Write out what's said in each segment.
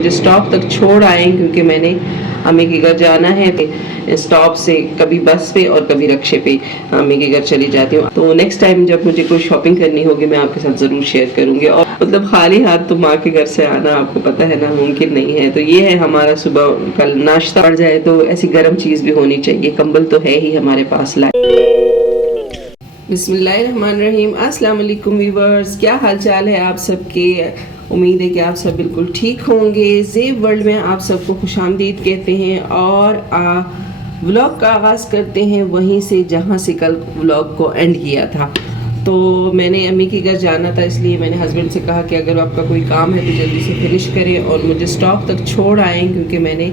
मुझे स्टॉप तक छोड़ आए क्योंकि मैंने अम्मी के घर जाना है। स्टॉप से कभी बस पे और कभी रक्शे पे अम्मी के घर चली जाती हूँ। तो नेक्स्ट टाइम जब मुझे कोई शॉपिंग करनी होगी मैं आपके साथ ज़रूर शेयर करूँगी। और मतलब खाली हाथ तो माँ के घर से आना आपको पता है ना, मुमकिन नहीं है। तो ये है हमारा सुबह कल नाश्ता पड़ जाए तो ऐसी गर्म चीज़ भी होनी चाहिए। कंबल तो है ही हमारे पास। बिस्मिल्लाहिर्रहमानिर्रहीम। अस्सलाम वालेकुम व्यूअर्स, क्या हाल चाल है आप सबके। उम्मीद है कि आप सब बिल्कुल ठीक होंगे। ज़ेब वर्ल्ड में आप सबको खुशामदीद कहते हैं और व्लॉग का आगाज़ करते हैं वहीं से जहां से कल व्लॉग को एंड किया था। तो मैंने अम्मी के घर जाना था, इसलिए मैंने हस्बैंड से कहा कि अगर आपका कोई काम है तो जल्दी से फिनिश करें और मुझे स्टॉप तक छोड़ आएँ क्योंकि मैंने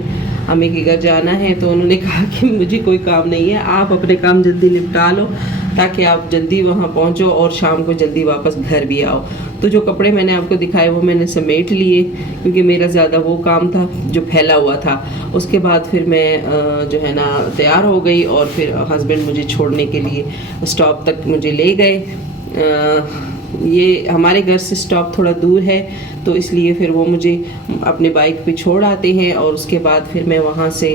अम्मी के घर जाना है। तो उन्होंने कहा कि मुझे कोई काम नहीं है, आप अपने काम जल्दी निपटा लो ताकि आप जल्दी वहाँ पहुँचो और शाम को जल्दी वापस घर भी आओ। तो जो कपड़े मैंने आपको दिखाए वो मैंने समेट लिए क्योंकि मेरा ज़्यादा वो काम था जो फैला हुआ था। उसके बाद फिर मैं जो है ना तैयार हो गई और फिर हस्बैंड मुझे छोड़ने के लिए स्टॉप तक मुझे ले गए। ये हमारे घर से स्टॉप थोड़ा दूर है तो इसलिए फिर वो मुझे अपने बाइक पे छोड़ आते हैं और उसके बाद फिर मैं वहाँ से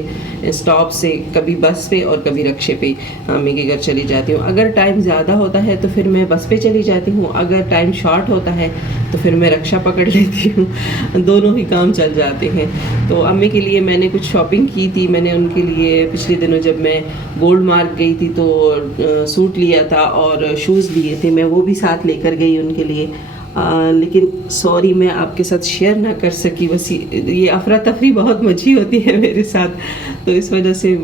स्टॉप से कभी बस पे और कभी रक्शे पे अम्मी के घर चली जाती हूँ। अगर टाइम ज़्यादा होता है तो फिर मैं बस पे चली जाती हूँ, अगर टाइम शॉर्ट होता है तो फिर मैं रक्षा पकड़ लेती हूँ। दोनों ही काम चल जाते हैं। तो अम्मी के लिए मैंने कुछ शॉपिंग की थी। मैंने उनके लिए पिछले दिनों जब मैं गोल्ड मार्क गई थी तो सूट लिया था और शूज़ लिए थे, मैं वो भी साथ लेकर गई उनके लिए। लेकिन सॉरी मैं आपके साथ शेयर ना कर सकी, बस ये अफरा तफरी बहुत मची होती है मेरे साथ, तो इस वजह से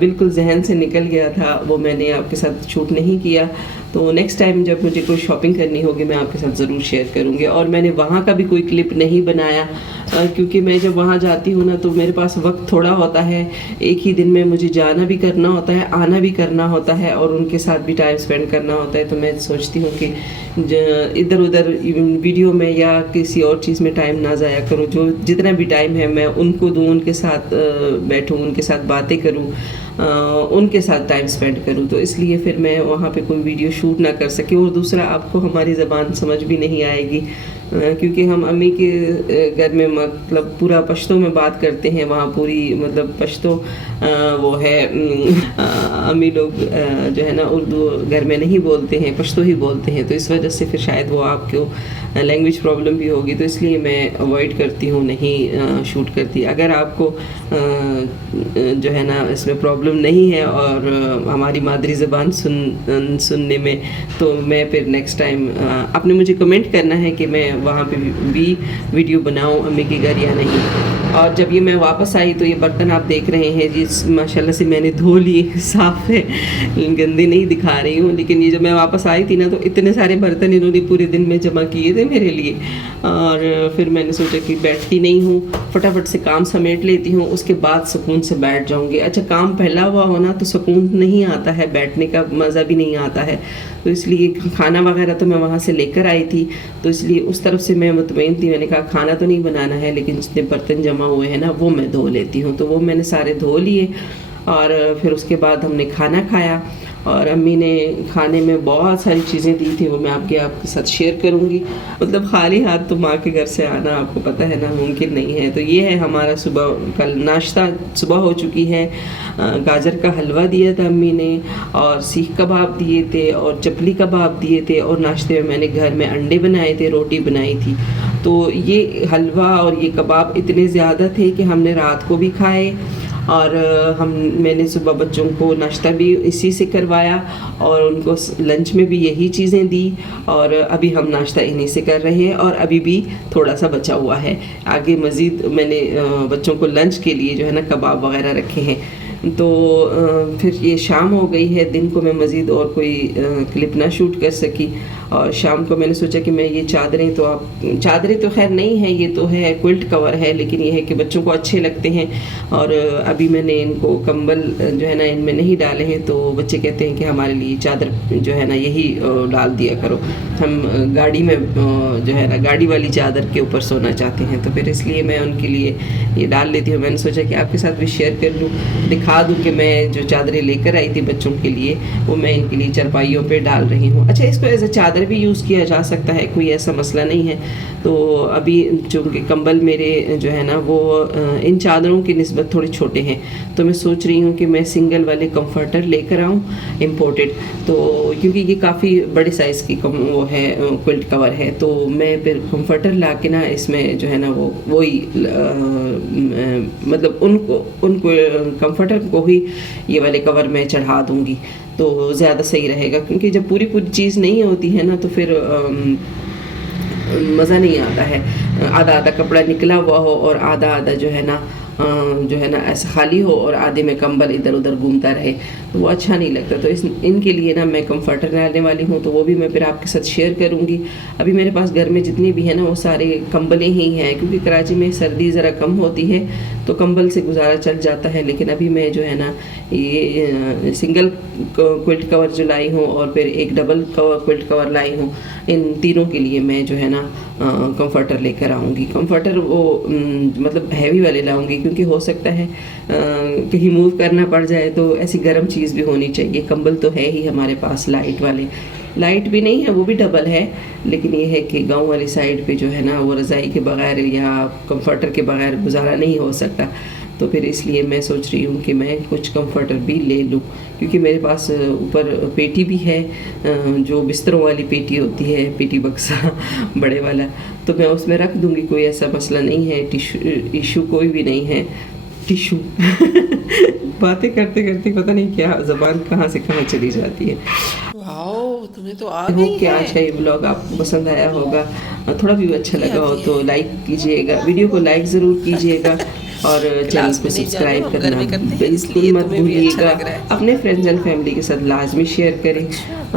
बिल्कुल जहन से निकल गया था, वो मैंने आपके साथ शूट नहीं किया। तो नेक्स्ट टाइम जब मुझे कोई शॉपिंग करनी होगी मैं आपके साथ ज़रूर शेयर करूँगी। और मैंने वहाँ का भी कोई क्लिप नहीं बनाया क्योंकि मैं जब वहाँ जाती हूँ ना तो मेरे पास वक्त थोड़ा होता है। एक ही दिन में मुझे जाना भी करना होता है, आना भी करना होता है और उनके साथ भी टाइम स्पेंड करना होता है। तो मैं सोचती हूँ कि इधर उधर वीडियो में या किसी और चीज़ में टाइम ना ज़ाया करूँ। जो जितना भी टाइम है मैं उनको दूँ, उनके साथ बैठूँ, उनके साथ बातें करूँ, उनके साथ टाइम स्पेंड करूँ। तो इसलिए फिर मैं वहाँ पे कोई वीडियो शूट ना कर सकी। और दूसरा आपको हमारी ज़बान समझ भी नहीं आएगी क्योंकि हम अम्मी के घर में मतलब पूरा पश्तो में बात करते हैं। वहाँ पूरी मतलब पश्तो वो है अम्मी लोग जो है ना उर्दू घर में नहीं बोलते हैं, पश्तो ही बोलते हैं। तो इस वजह से फिर शायद वो आपको लैंग्वेज प्रॉब्लम भी होगी, तो इसलिए मैं अवॉइड करती हूँ, नहीं शूट करती। अगर आपको जो है ना इसमें प्रॉब्लम नहीं है और हमारी मादरी ज़बान सुनने में, तो मैं फिर नेक्स्ट टाइम आपने मुझे कमेंट करना है कि मैं वहाँ पे भी वीडियो बनाऊँ अम्मी के घर या नहीं। और जब ये मैं वापस आई तो ये बर्तन आप देख रहे हैं जी माशाल्लाह से मैंने धो लिए, साफ़ है, गंदे नहीं दिखा रही हूँ। लेकिन ये जब मैं वापस आई थी ना तो इतने सारे बर्तन इन्होंने पूरे दिन में जमा किए थे मेरे लिए। और फिर मैंने सोचा कि बैठती नहीं हूँ, फटाफट से काम समेट लेती हूँ, उसके बाद सुकून से बैठ जाऊँगी। अच्छा काम फैला हुआ होना तो सुकून नहीं आता है, बैठने का मज़ा भी नहीं आता है। तो इसलिए खाना वगैरह तो मैं वहाँ से लेकर आई थी, तो इसलिए उस तरफ से मैं मुतमईन थी। मैंने कहा खाना तो नहीं बनाना है लेकिन जितने बर्तन जमा हुए हैं ना वो मैं धो लेती हूँ। तो वो मैंने सारे धो लिए और फिर उसके बाद हमने खाना खाया। और अम्मी ने खाने में बहुत सारी चीज़ें दी थी, वो मैं आपके साथ शेयर करूँगी। मतलब खाली हाथ तो माँ के घर से आना आपको पता है ना, मुमकिन नहीं है। तो ये है हमारा सुबह कल नाश्ता। सुबह हो चुकी है। गाजर का हलवा दिया था अम्मी ने और सीख कबाब दिए थे और चपली कबाब दिए थे और नाश्ते में मैंने घर में अंडे बनाए थे, रोटी बनाई थी। तो ये हलवा और ये कबाब इतने ज़्यादा थे कि हमने रात को भी खाए और मैंने सुबह बच्चों को नाश्ता भी इसी से करवाया और उनको लंच में भी यही चीज़ें दी और अभी हम नाश्ता इन्हीं से कर रहे हैं और अभी भी थोड़ा सा बचा हुआ है। आगे मज़ीद मैंने बच्चों को लंच के लिए जो है ना कबाब वगैरह रखे हैं। तो फिर ये शाम हो गई है, दिन को मैं मज़ीद और कोई क्लिप ना शूट कर सकी। और शाम को मैंने सोचा कि मैं ये चादरें तो खैर नहीं है, ये तो है क्विल्ट कवर है, लेकिन ये है कि बच्चों को अच्छे लगते हैं। और अभी मैंने इनको कंबल जो है ना इनमें नहीं डाले हैं, तो बच्चे कहते हैं कि हमारे लिए चादर जो है ना यही डाल दिया करो, हम गाड़ी में जो है ना गाड़ी वाली चादर के ऊपर सोना चाहते हैं। तो फिर इसलिए मैं उनके लिए ये डाल लेती हूँ। मैंने सोचा कि आपके साथ भी शेयर कर लूँ, दिखा दिखा दूँ कि मैं जो चादरें लेकर आई थी बच्चों के लिए वो मैं इनके लिए चारपाइयों पे डाल रही हूँ। अच्छा, इसको एज अ चादर भी यूज़ किया जा सकता है, कोई ऐसा मसला नहीं है। तो अभी चूँकि कंबल मेरे जो है ना वो इन चादरों की निस्बत थोड़े छोटे हैं, तो मैं सोच रही हूँ कि मैं सिंगल वाले कंफर्टर लेकर आऊँ इम्पोर्टेड। तो क्योंकि ये काफ़ी बड़े साइज़ की वो है क्विल्ट कवर है, तो मैं फिर कंफर्टर ला के ना इसमें जो है ना वो वही मतलब उनको कंफर्टर को ही ये वाले कवर में चढ़ा दूँगी तो ज़्यादा सही रहेगा। क्योंकि जब पूरी चीज़ नहीं होती है ना तो फिर मज़ा नहीं आता है। आधा आधा कपड़ा निकला हुआ हो और आधा आधा जो है ना ऐसा खाली हो और आधे में कंबल इधर उधर घूमता रहे, तो वो अच्छा नहीं लगता। तो इनके लिए ना मैं कंफर्टर लाने वाली हूँ, तो वो भी मैं फिर आपके साथ शेयर करूँगी। अभी मेरे पास घर में जितने भी हैं ना वो सारे कंबलें ही हैं, क्योंकि कराची में सर्दी ज़रा कम होती है तो कंबल से गुजारा चल जाता है। लेकिन अभी मैं जो है ना ये सिंगल क्विल्ट कवर जो लाई हूँ और फिर एक डबल क्विल्ट कवर लाई हूँ, इन तीनों के लिए मैं जो है ना कंफर्टर लेकर आऊँगी। कंफर्टर वो मतलब हैवी वाले लाऊँगी, क्योंकि हो सकता है कहीं मूव करना पड़ जाए तो ऐसी गर्म चीज़ भी होनी चाहिए। कंबल तो है ही हमारे पास लाइट वाले, लाइट भी नहीं है, वो भी डबल है, लेकिन ये है कि गांव वाली साइड पे जो है ना वो रज़ाई के बगैर या कंफर्टर के बगैर गुजारा नहीं हो सकता। तो फिर इसलिए मैं सोच रही हूँ कि मैं कुछ कंफर्टर भी ले लूँ, क्योंकि मेरे पास ऊपर पेटी भी है, जो बिस्तरों वाली पेटी होती है, पेटी बक्सा बड़े वाला, तो मैं उसमें रख दूँगी, कोई ऐसा मसला नहीं है। इशू कोई भी नहीं है। टिशू बातें करते करते पता नहीं क्या ज़बान कहाँ से कहाँ चली जाती है। वाओ, तुम्हें तो आ हो गई क्या है। अच्छा ये ब्लॉग आपको पसंद आया होगा, थोड़ा भी अच्छा लगा हो तो लाइक कीजिएगा, वीडियो को लाइक ज़रूर कीजिएगा और चैनल क्लास को में नहीं जा रहे सब्सक्राइब हो, हम करना घर में करते हैं, बिल्कुल इसलिए मत तुम्हें भी अच्छा भूलिएगा। लग रहा है। अपने फ्रेंड्स एंड फैमिली के साथ लाजमी शेयर करें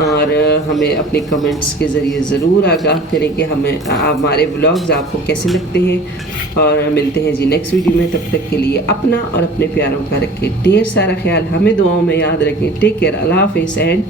और हमें अपने कमेंट्स के ज़रिए ज़रूर आगाह करें कि हमें हमारे व्लॉग्स आपको कैसे लगते हैं। और मिलते हैं जी नेक्स्ट वीडियो में, तब तक के लिए अपना और अपने प्यारों का रखें ढेर सारा ख्याल, हमें दुआओं में याद रखें। टेक केयर, अल्लाह हाफिज़ एंड